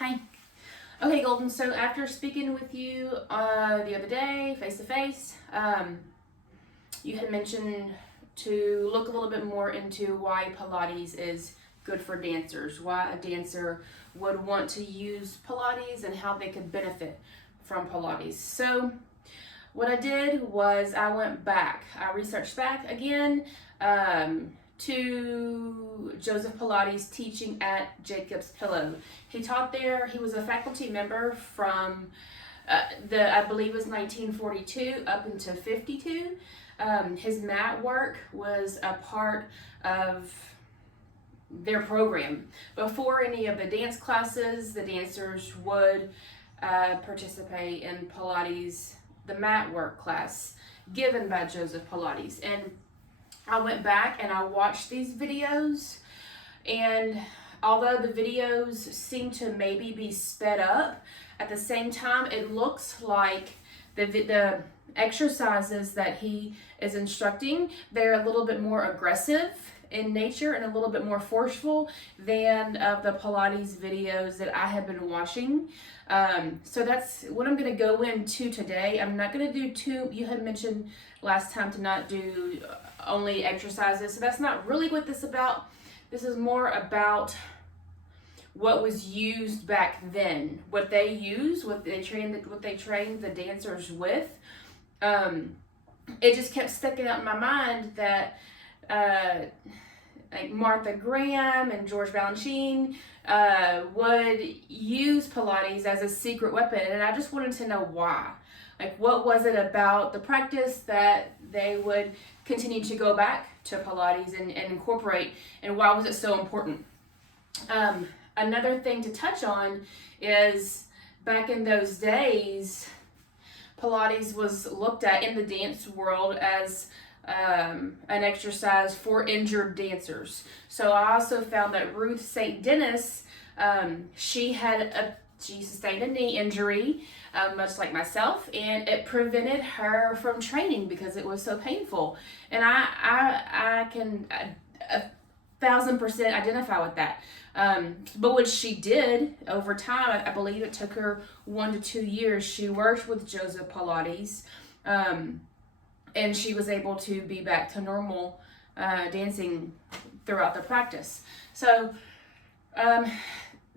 Hi. Okay, Golden, so after speaking with you the other day, face to face, you had mentioned to look a little bit more into why Pilates is good for dancers, why a dancer would want to use Pilates and how they could benefit from Pilates. So what I did was I went back, I researched back again to Joseph Pilates teaching at Jacob's Pillow. He taught there. He was a faculty member from I believe it was 1942 up until 52. His mat work was a part of their program. Before any of the dance classes, the dancers would participate in Pilates, the mat work class given by Joseph Pilates. And I went back and I watched these videos, and although the videos seem to maybe be sped up, at the same time it looks like the exercises that he is instructing, they're a little bit more aggressive in nature and a little bit more forceful than the Pilates videos that I have been watching. So that's what I'm going to go into today. I'm not going to do two. You had mentioned last time to not do only exercises, so that's not really what this is about. This is more about what was used back then, what they used, what they trained the dancers with. It just kept sticking out in my mind that like Martha Graham and George Balanchine would use Pilates as a secret weapon, and I just wanted to know why. Like, what was it about the practice that they would continue to go back to Pilates and incorporate, and why was it so important? Another thing to touch on is back in those days, Pilates was looked at in the dance world as an exercise for injured dancers. So I also found that Ruth St. Dennis, she sustained a knee injury, much like myself, and it prevented her from training because it was so painful. And I can 1,000% identify with that. But what she did over time, I believe it took her 1 to 2 years. She worked with Joseph Pilates, and she was able to be back to normal dancing throughout the practice. So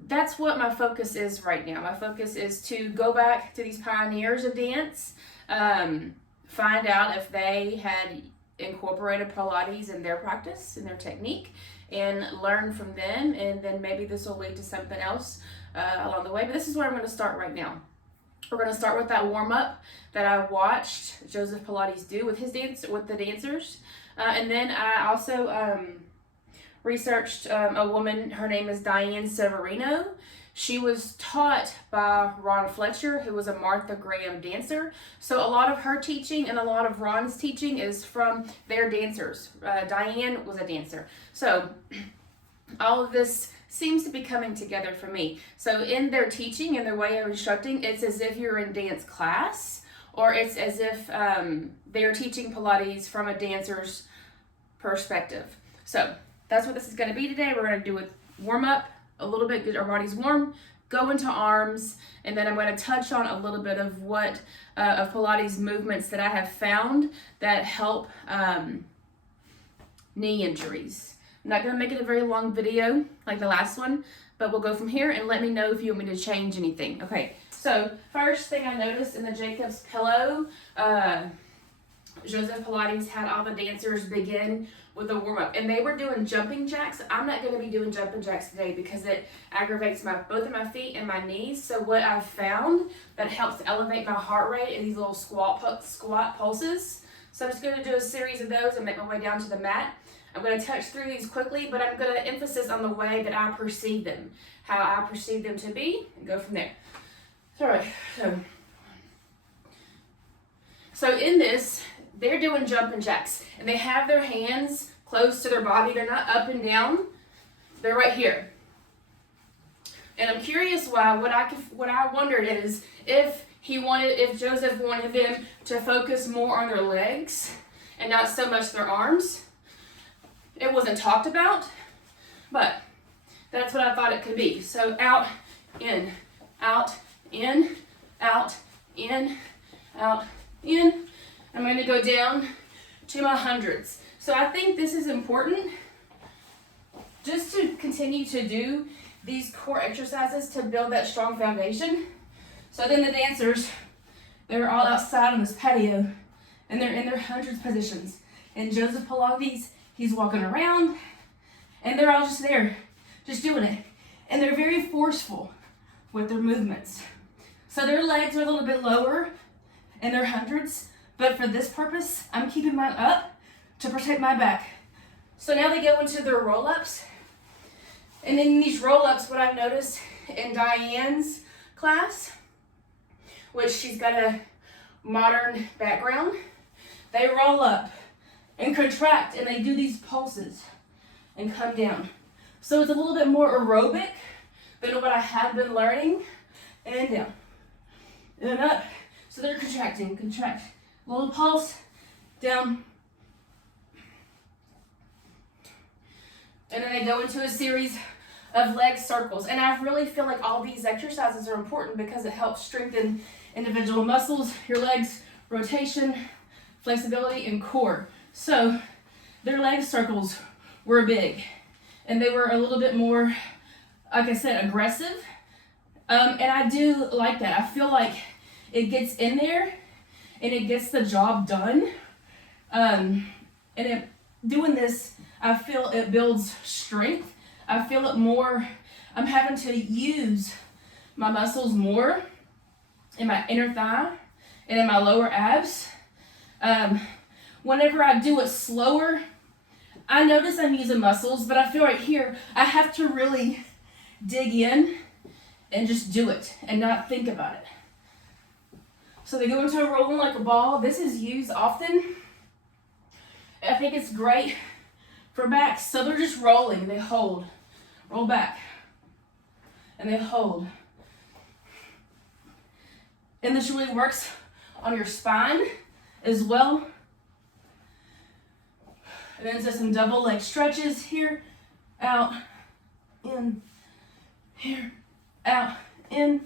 that's what my focus is right now. My focus is to go back to these pioneers of dance, find out if they had incorporated Pilates in their practice, in their technique, and learn from them, and then maybe this will lead to something else along the way. But this is where I'm going to start right now. We're going to start with that warm-up that I watched Joseph Pilates do with the dancers, and then I also researched a woman. Her name is Diane Severino. She was taught by Ron Fletcher, who was a Martha Graham dancer. So a lot of her teaching and a lot of Ron's teaching is from their dancers. Diane was a dancer. So all of this seems to be coming together for me. So in their teaching and their way of instructing, it's as if you're in dance class, or it's as if they're teaching Pilates from a dancer's perspective. So that's what this is going to be today. We're going to do a warm up, a little bit, get our bodies warm, go into arms, and then I'm going to touch on a little bit of what of Pilates movements that I have found that help knee injuries. I'm not going to make it a very long video like the last one, but we'll go from here, and let me know if you want me to change anything. Okay, so first thing I noticed in the Jacob's Pillow, Joseph Pilates had all the dancers begin with a warm-up, and they were doing jumping jacks. I'm not going to be doing jumping jacks today because it aggravates both of my feet and my knees. So what I've found that helps elevate my heart rate is these little squat pulses. So I'm just going to do a series of those and make my way down to the mat. I'm going to touch through these quickly, but I'm going to emphasis on the way that I perceive them, how I perceive them to be, and go from there. Sorry. So in this, they're doing jumping jacks, and they have their hands close to their body. They're not up and down. They're right here. And I'm curious why. What I wondered is if Joseph wanted them to focus more on their legs and not so much their arms. It wasn't talked about, but that's what I thought it could be. So out in, out, in, out, in, out, in. I'm going to go down to my hundreds. So I think this is important just to continue to do these core exercises to build that strong foundation. So then the dancers, they're all outside on this patio and they're in their hundreds positions. And Joseph Pilates, he's walking around and they're all just there, just doing it. And they're very forceful with their movements. So their legs are a little bit lower in their hundreds, but for this purpose, I'm keeping mine up to protect my back. So now they go into their roll-ups. And in these roll-ups, what I've noticed in Diane's class, which she's got a modern background, they roll up and contract and they do these pulses and come down. So it's a little bit more aerobic than what I have been learning. And down and up. So they're contracting, contract. Little pulse, down. And then they go into a series of leg circles. And I really feel like all these exercises are important because it helps strengthen individual muscles, your legs, rotation, flexibility, and core. So their leg circles were big. And they were a little bit more, like I said, aggressive. And I do like that. I feel like it gets in there and it gets the job done. Doing this, I feel it builds strength. I feel it more, I'm having to use my muscles more in my inner thigh and in my lower abs. Whenever I do it slower, I notice I'm using muscles, but I feel right here, I have to really dig in and just do it and not think about it. So they go into a rolling like a ball. This is used often. I think it's great for backs. So they're just rolling, they hold, roll back, and they hold. And this really works on your spine as well. And then just some double leg stretches here, out, in, here, out, in.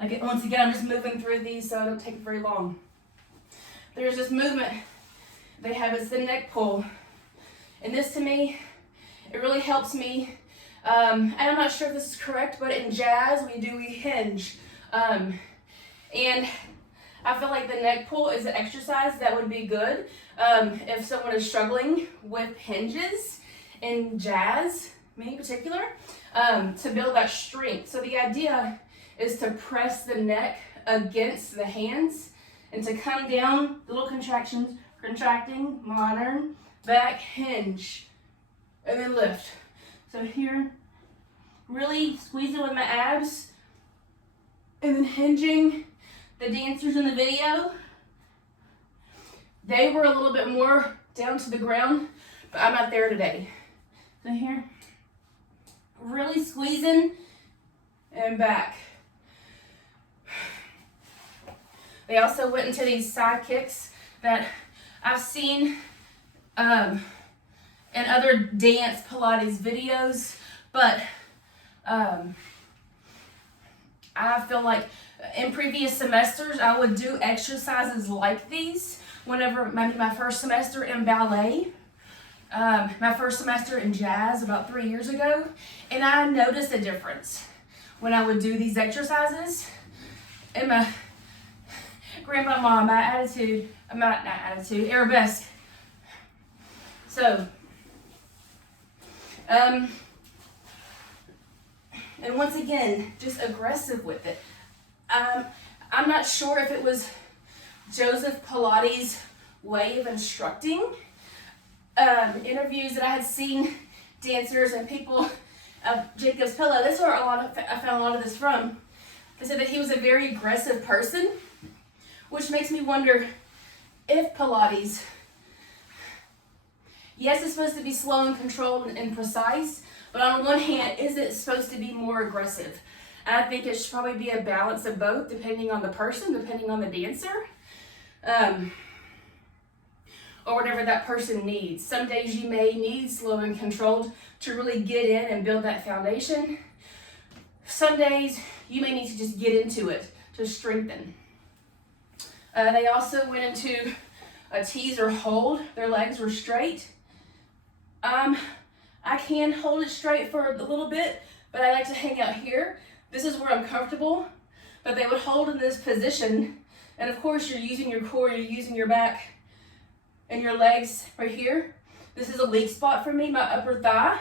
Once again, I'm just moving through these so I don't take it very long. There's this movement they have, it's the neck pull. And this to me, it really helps me. And I'm not sure if this is correct, but in jazz, we hinge. And I feel like the neck pull is an exercise that would be good if someone is struggling with hinges in jazz, me in particular, to build that strength. So the idea is to press the neck against the hands and to come down, little contractions, contracting, modern, back, hinge, and then lift. So here, really squeezing with my abs, and then hinging. The dancers in the video, they were a little bit more down to the ground, but I'm not there today. So here, really squeezing and back. They also went into these side kicks that I've seen in other dance Pilates videos, but I feel like in previous semesters, I would do exercises like these whenever maybe my first semester in ballet, my first semester in jazz about 3 years ago, and I noticed a difference when I would do these exercises. And my grandma, my attitude, not attitude, arabesque. So, and once again, just aggressive with it. I'm not sure if it was Joseph Pilates' way of instructing. Interviews that I had seen dancers and people of Jacob's Pillow, that's where I found a lot of this from. They said that he was a very aggressive person, which makes me wonder if Pilates, yes, it's supposed to be slow and controlled and precise, but on one hand, is it supposed to be more aggressive? And I think it should probably be a balance of both, depending on the person, depending on the dancer. or whatever that person needs. Some days you may need slow and controlled to really get in and build that foundation. Some days you may need to just get into it to strengthen. They also went into a teaser hold. Their legs were straight. I can hold it straight for a little bit, but I like to hang out here. This is where I'm comfortable, but they would hold in this position. And of course you're using your core, you're using your back and your legs right here. This is a weak spot for me, my upper thigh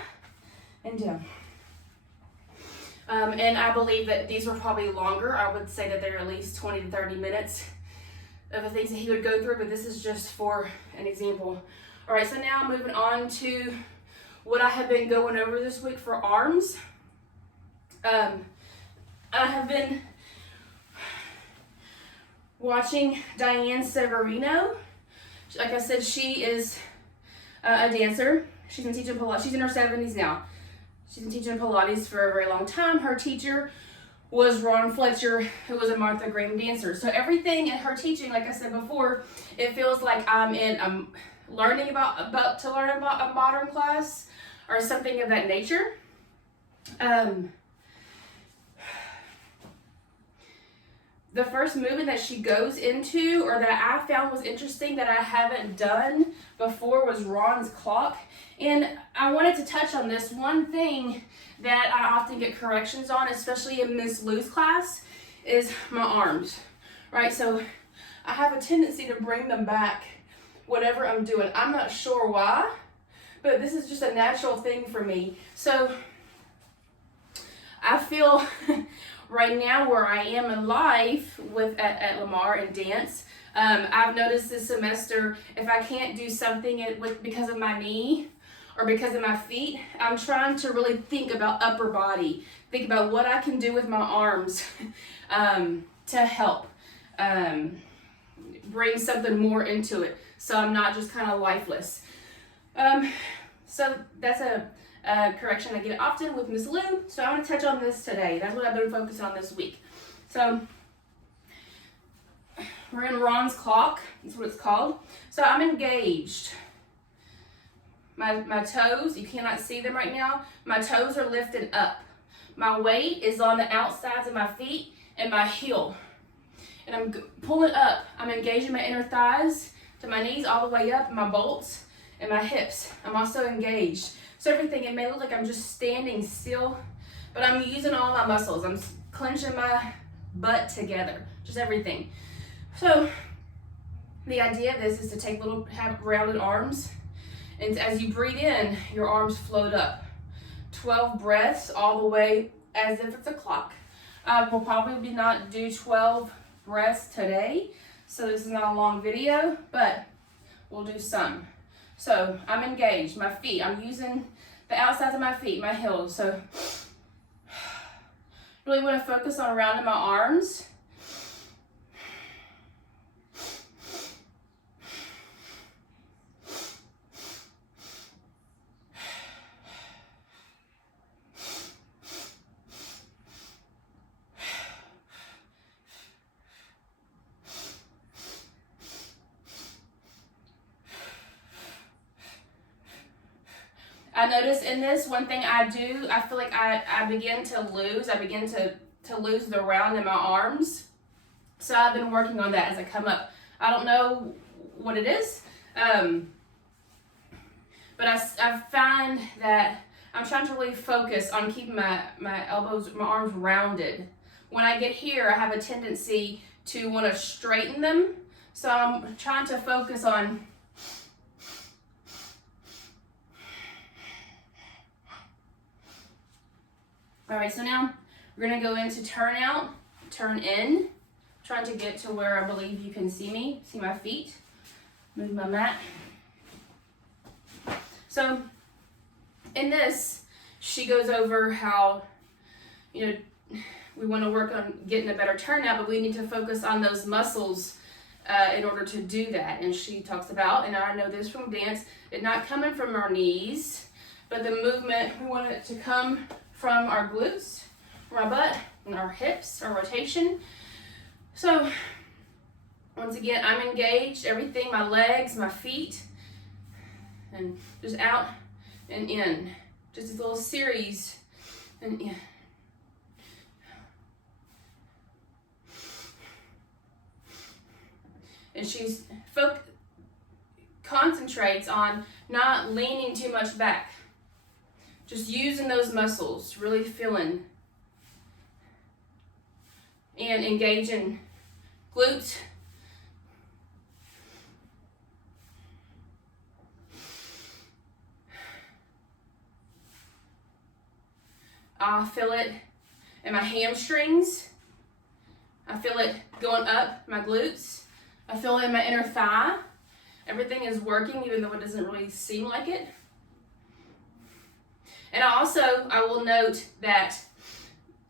and down. And I believe that these were probably longer. I would say that they're at least 20 to 30 minutes of the things that he would go through, but this is just for an example. All right, so now moving on to what I have been going over this week for arms. I have been watching Diane Severino. Like I said, she is a dancer. She's been teaching Pilates. She's in her 70s now. She's been teaching Pilates for a very long time. Her teacher was Ron Fletcher, who was a Martha Graham dancer. So everything in her teaching, like I said before, it feels like I'm learning about to learn about a modern class or something of that nature. The first movement that she goes into, or that I found was interesting that I haven't done before, was Ron's clock. And I wanted to touch on this one thing that I often get corrections on, especially in Miss Lou's class, is my arms, right? So I have a tendency to bring them back whatever I'm doing. I'm not sure why, but this is just a natural thing for me. So I feel right now where I am in life at Lamar and dance, I've noticed this semester, if I can't do something because of my knee or because of my feet, I'm trying to really think about upper body, think about what I can do with my arms to help bring something more into it, so I'm not just kind of lifeless. So that's a correction I get often with Miss Lou, so I want to touch on this today. That's what I've been focusing on this week. So we're in Ron's clock, that's what it's called. So I'm engaged. My toes, you cannot see them right now, my toes are lifted up. My weight is on the outsides of my feet and my heel. And I'm pulling up, I'm engaging my inner thighs to my knees all the way up, my bolts and my hips. I'm also engaged. So everything, it may look like I'm just standing still, but I'm using all my muscles. I'm clenching my butt together, just everything. So the idea of this is to have rounded arms, and as you breathe in, your arms float up. 12 breaths all the way as if it's a clock. We'll probably not do 12 breaths today, so this is not a long video, but we'll do some. So I'm engaged, my feet, I'm using the outsides of my feet, my heels. So really want to focus on rounding my arms. I notice in this, one thing I do, I feel like I begin to lose the round in my arms. So I've been working on that as I come up. I don't know what it is, but I find that I'm trying to really focus on keeping my elbows, my arms rounded. When I get here, I have a tendency to want to straighten them. So I'm trying to focus on all right, so now we're gonna go into turn out, turn in, trying to get to where I believe you can see me, see my feet, move my mat. So in this, she goes over how, we want to work on getting a better turnout, but we need to focus on those muscles in order to do that. And she talks about, and I know this from dance, it not coming from our knees, but the movement, we want it to come from our glutes, from our butt, and our hips, our rotation. So once again, I'm engaged, everything, my legs, my feet, and just out and in. Just this little series and in. And she's concentrates on not leaning too much back. Just using those muscles, really feeling and engaging glutes. I feel it in my hamstrings. I feel it going up my glutes. I feel it in my inner thigh. Everything is working even though it doesn't really seem like it. And I will note that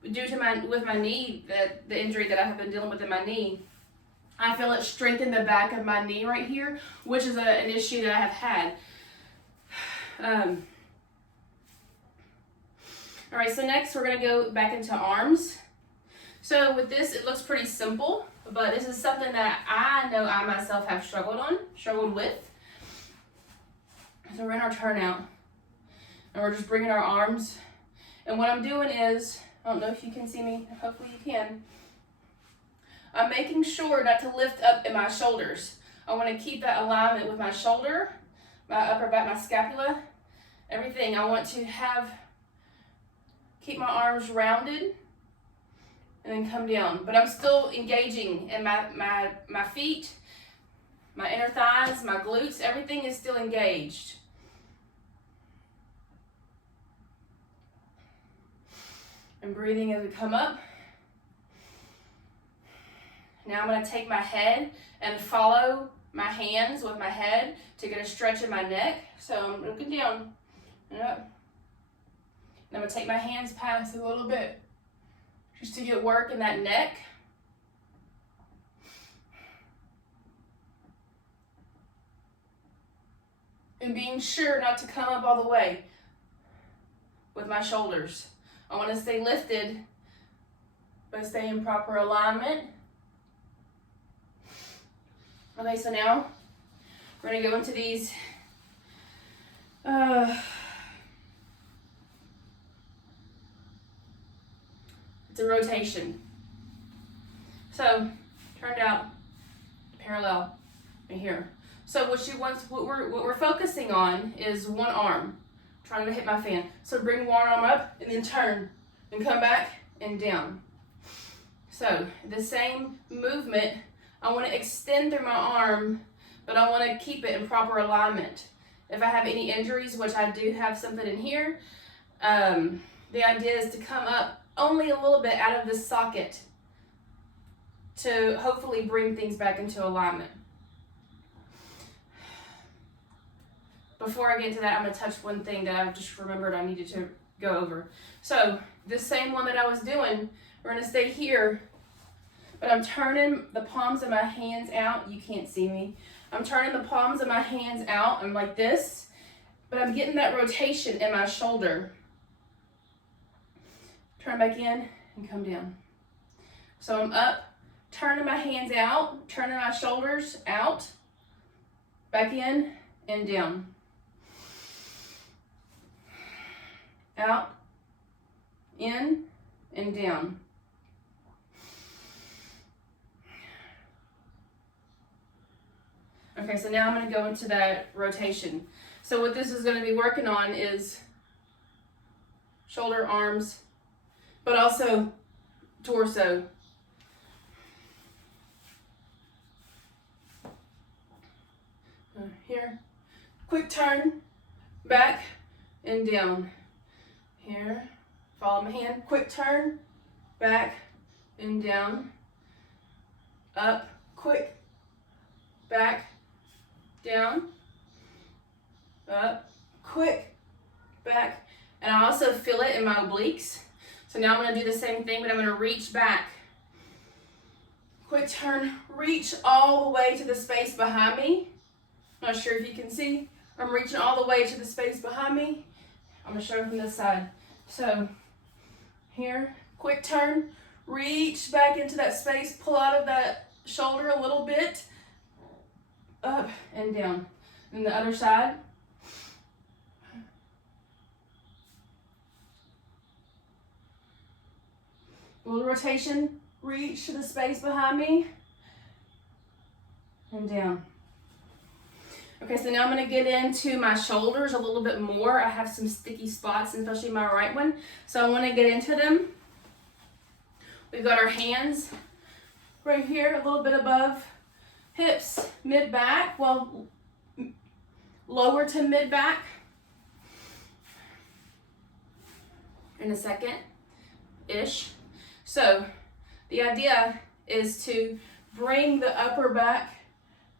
due to with my knee, the injury that I have been dealing with in my knee, I feel it strengthen the back of my knee right here, which is an issue that I have had. All right, so next we're gonna go back into arms. So with this, it looks pretty simple, but this is something that I know I myself have struggled with. So we're in our turnout, and we're just bringing our arms. And what I'm doing is, I don't know if you can see me, hopefully you can. I'm making sure not to lift up in my shoulders. I want to keep that alignment with my shoulder, my upper back, my scapula, everything. I want to keep my arms rounded and then come down. But I'm still engaging in my feet, my inner thighs, my glutes, everything is still engaged. And breathing as we come up. Now I'm going to take my head and follow my hands with my head to get a stretch in my neck. So I'm looking down and up. And I'm going to take my hands past a little bit just to get work in that neck. And being sure not to come up all the way with my shoulders. I want to stay lifted, but stay in proper alignment. Okay, so now we're going to go into these it's a rotation. So turned out parallel right here. So what we're focusing on is one arm, trying to hit my fan. So bring one arm up and then turn and come back and down. So the same movement. I want to extend through my arm, but I want to keep it in proper alignment. If I have any injuries, which I do have something in here, the idea is to come up only a little bit out of this socket to hopefully bring things back into alignment. Before I get into that, I'm going to touch one thing that I've just remembered I needed to go over. So this same one that I was doing, we're going to stay here. But I'm turning the palms of my hands out. You can't see me. I'm turning the palms of my hands out. I'm like this. But I'm getting that rotation in my shoulder. Turn back in and come down. So I'm up, turning my hands out, turning my shoulders out, back in and down. Out, in, and down. Okay, so now I'm going to go into that rotation. So what this is going to be working on is shoulder, arms, but also torso. Here, quick turn, back and down. Here, follow my hand, quick turn, back and down. Up, quick, back, down, up, quick, back, and I also feel it in my obliques. So now I'm going to do the same thing, but I'm going to reach back. Quick turn, reach all the way to the space behind me. Not sure if you can see. I'm reaching all the way to the space behind me. I'm going to show it from this side. So here, quick turn, reach back into that space, pull out of that shoulder a little bit. Up and down. And the other side. A little rotation, reach to the space behind me, and down. Okay, so now I'm gonna get into my shoulders a little bit more. I have some sticky spots, especially my right one, so I wanna get into them. We've got our hands right here, a little bit above hips, mid-back, well, lower to mid-back. In a second-ish. So the idea is to bring the upper back,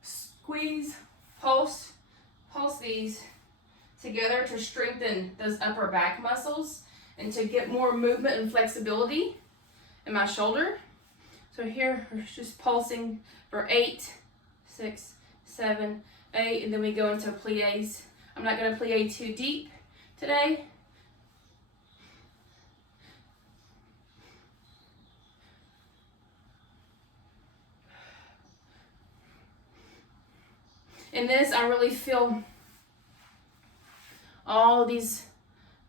squeeze, pulse these together to strengthen those upper back muscles and to get more movement and flexibility in my shoulder. So here we're just pulsing for 8, 6, 7, 8, and then we go into plies. I'm not going to plie too deep today. In this, I really feel all these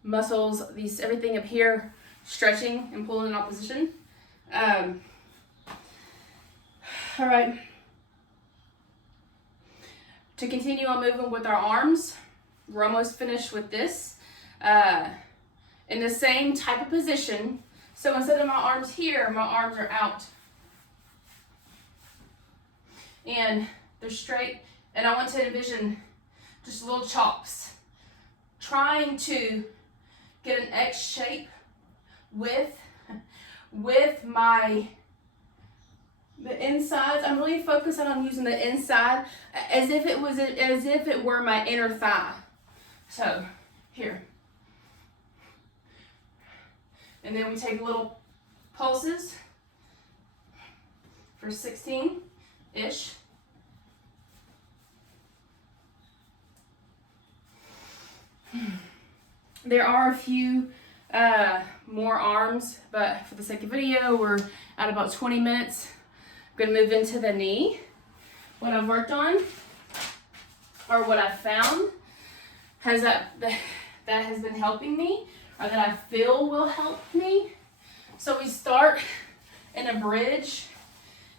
muscles, everything up here stretching and pulling in opposition. All right. To continue on moving with our arms, we're almost finished with this. In the same type of position, so instead of my arms here, my arms are out. And they're straight. And I want to envision just little chops, trying to get an X shape with the insides. I'm really focusing on using the inside as if it were my inner thigh. So here, and then we take little pulses for 16-ish. There are a few more arms, but for the sake of video, we're at about 20 minutes. I'm going to move into the knee. What I've worked on, or what I've found, that has been helping me, or that I feel will help me. So we start in a bridge,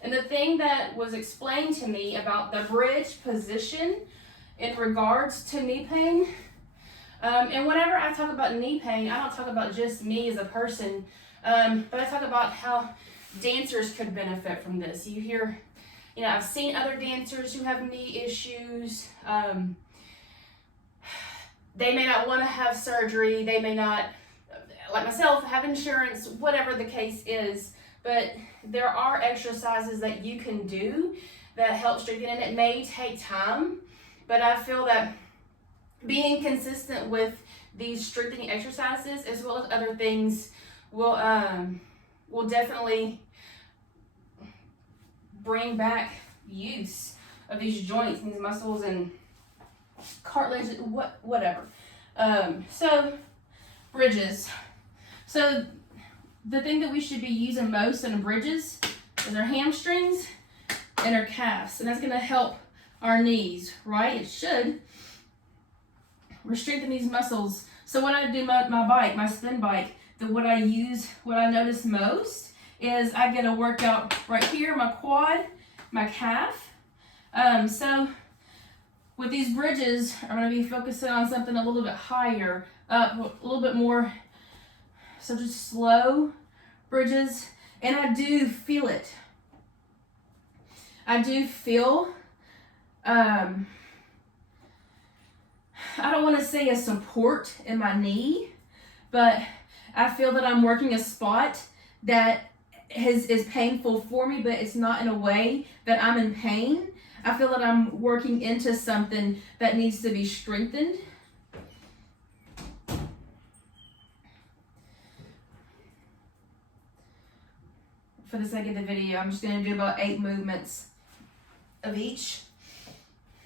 and the thing that was explained to me about the bridge position in regards to knee pain. And whenever I talk about knee pain, I don't talk about just me as a person, but I talk about how dancers could benefit from this. You hear, I've seen other dancers who have knee issues. They may not want to have surgery. They may not, like myself, have insurance, whatever the case is. But there are exercises that you can do that help strengthen, and it may take time, but I feel that being consistent with these strengthening exercises as well as other things will definitely bring back use of these joints and these muscles and cartilage, whatever. So bridges. So the thing that we should be using most in bridges is our hamstrings and our calves, and that's going to help our knees, right? It should. We're strengthening these muscles. So when I do my spin bike, what I notice most is I get a workout right here, my quad, my calf. So with these bridges, I'm going to be focusing on something a little bit higher, up a little bit more. So just slow bridges, and I do feel it. I do feel, I don't want to say a support in my knee, but I feel that I'm working a spot that is painful for me, but it's not in a way that I'm in pain. I feel that I'm working into something that needs to be strengthened. For the sake of the video, I'm just going to do about 8 movements of each.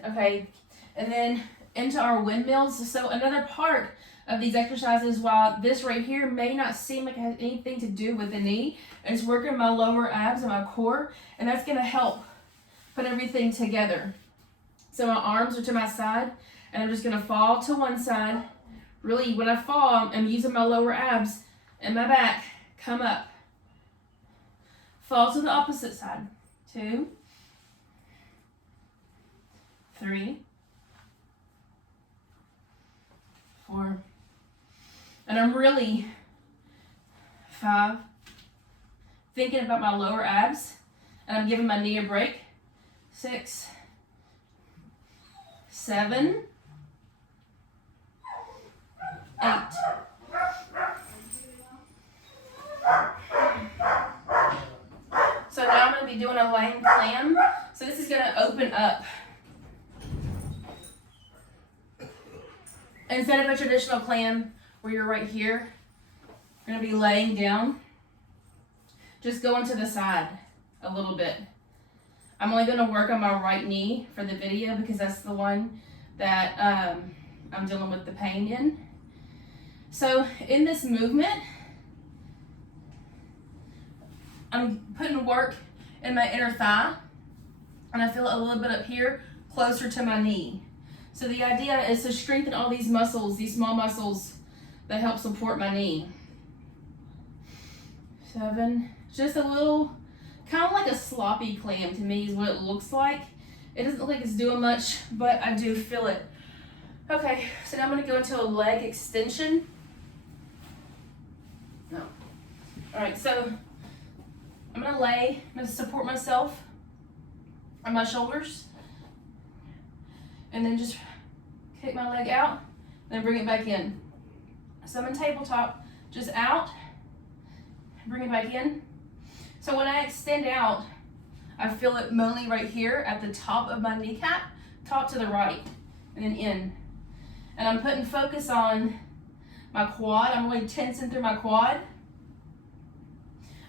Okay, and then into our windmills. So another part of these exercises, while this right here may not seem like it has anything to do with the knee, is working my lower abs and my core, and that's going to help put everything together. So my arms are to my side, and I'm just going to fall to one side. Really, when I fall, I'm using my lower abs and my back come up Fall to the opposite side. 2, 3, 4, and I'm really 5, thinking about my lower abs, and I'm giving my knee a break. 6, 7, 8. So now I'm going to be doing a laying clam. So this is going to open up. Instead of a traditional clam where you're right here, you're going to be laying down. Just going to the side a little bit. I'm only going to work on my right knee for the video because that's the one that I'm dealing with the pain in. So in this movement, I'm putting work in my inner thigh, and I feel it a little bit up here, closer to my knee. So the idea is to strengthen all these muscles, these small muscles that help support my knee. 7, just a little, kind of like a sloppy clam to me is what it looks like. It doesn't look like it's doing much, but I do feel it. Okay, so now I'm gonna go into a leg extension. No. All right, so I'm gonna lay, I'm gonna support myself on my shoulders, and then just kick my leg out, then bring it back in. So I'm in tabletop, just out, bring it back in. So when I extend out, I feel it mainly right here at the top of my kneecap, top to the right, and then in. And I'm putting focus on my quad. I'm really tensing through my quad.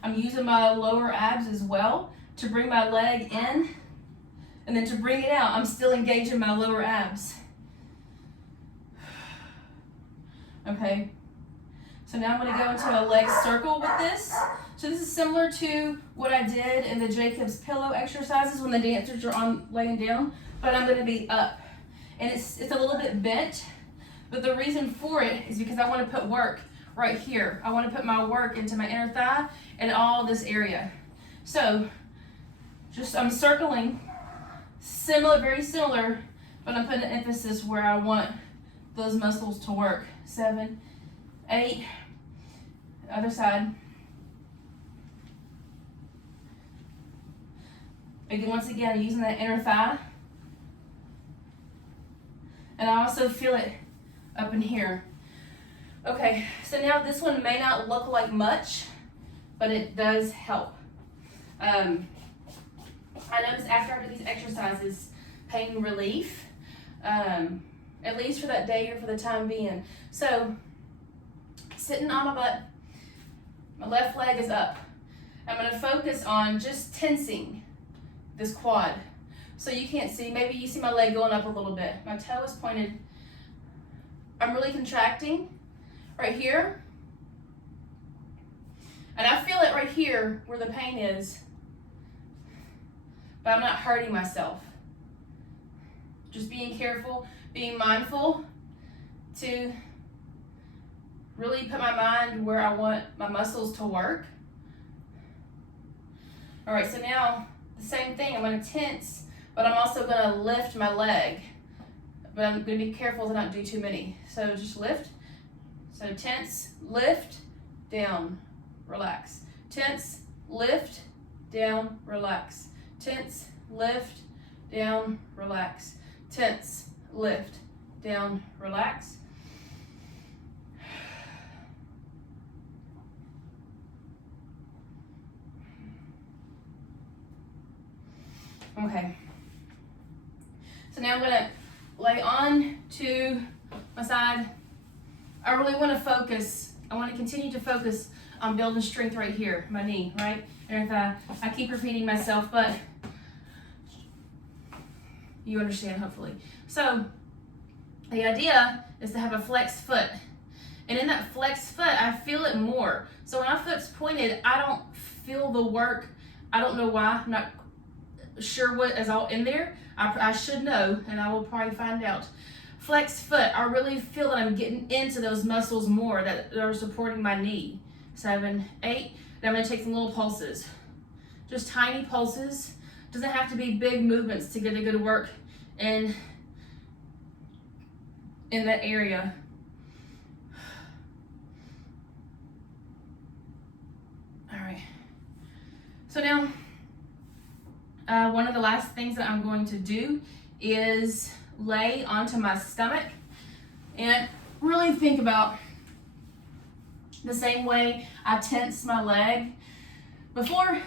I'm using my lower abs as well to bring my leg in, and then to bring it out, I'm still engaging my lower abs. Okay, so now I'm going to go into a leg circle with this. So this is similar to what I did in the Jacob's pillow exercises when the dancers are on laying down, but I'm going to be up. And it's a little bit bent, but the reason for it is because I want to put work right here. I want to put my work into my inner thigh and all this area. So just I'm circling, similar, very similar, but I'm putting an emphasis where I want those muscles to work. 7, 8, other side. Again, once again, I'm using that inner thigh. And I also feel it up in here. Okay, so now this one may not look like much, but it does help. I notice after I do these exercises, pain relief, at least for that day or for the time being. So, sitting on my butt, my left leg is up. I'm gonna focus on just tensing this quad. So you can't see, maybe you see my leg going up a little bit. My toe is pointed. I'm really contracting right here. And I feel it right here where the pain is, but I'm not hurting myself. Just being careful, being mindful to really put my mind where I want my muscles to work. All right, so now the same thing, I'm gonna tense, but I'm also gonna lift my leg. But I'm gonna be careful to not do too many. So just lift. So tense, lift, down, relax. Tense, lift, down, relax. Tense, lift, down, relax. Tense, lift, down, relax. Okay. So now I'm gonna lay on to my side. I really want to focus. I want to continue to focus on building strength right here, my knee, right? And if I keep repeating myself, but you understand, hopefully. So the idea is to have a flexed foot. And in that flexed foot, I feel it more. So when my foot's pointed, I don't feel the work. I don't know why. I'm not sure what is all in there. I should know, and I will probably find out. Flexed foot, I really feel that I'm getting into those muscles more that are supporting my knee. 7, 8, and I'm gonna take some little pulses. just tiny pulses. Doesn't have to be big movements to get a good work in that area. All right. So now, one of the last things that I'm going to do is lay onto my stomach and really think about the same way I tense my leg before.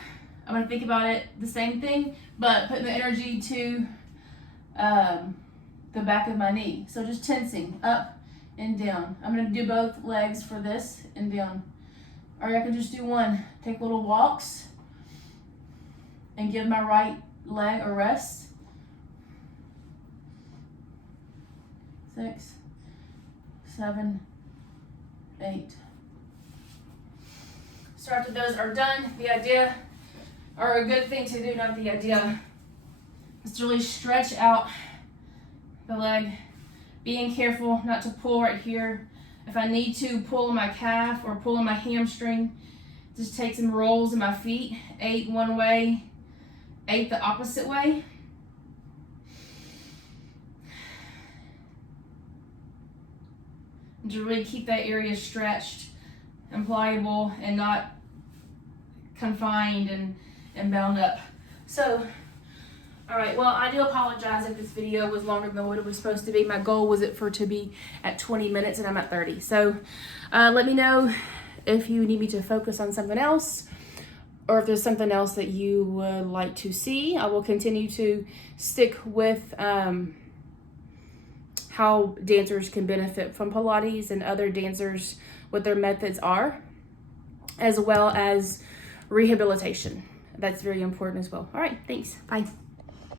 I'm going to think about it the same thing, but putting the energy to the back of my knee. So just tensing up and down. I'm going to do both legs for this and down. Or I can just do one. Take little walks and give my right leg a rest. 6, 7, 8. So after those are done, the idea, or a good thing to do, not the idea, is to really stretch out the leg, being careful not to pull right here. If I need to pull in my calf or pull in my hamstring, just take some rolls in my feet. 8 one way, 8 the opposite way. And to really keep that area stretched and pliable and not confined and bound up. So, all right, well, I do apologize if this video was longer than what it was supposed to be. My goal was for it to be at 20 minutes and I'm at 30. So let me know if you need me to focus on something else or if there's something else that you would like to see. I will continue to stick with how dancers can benefit from Pilates and other dancers, what their methods are, as well as rehabilitation. That's very important as well. All right, thanks. Bye.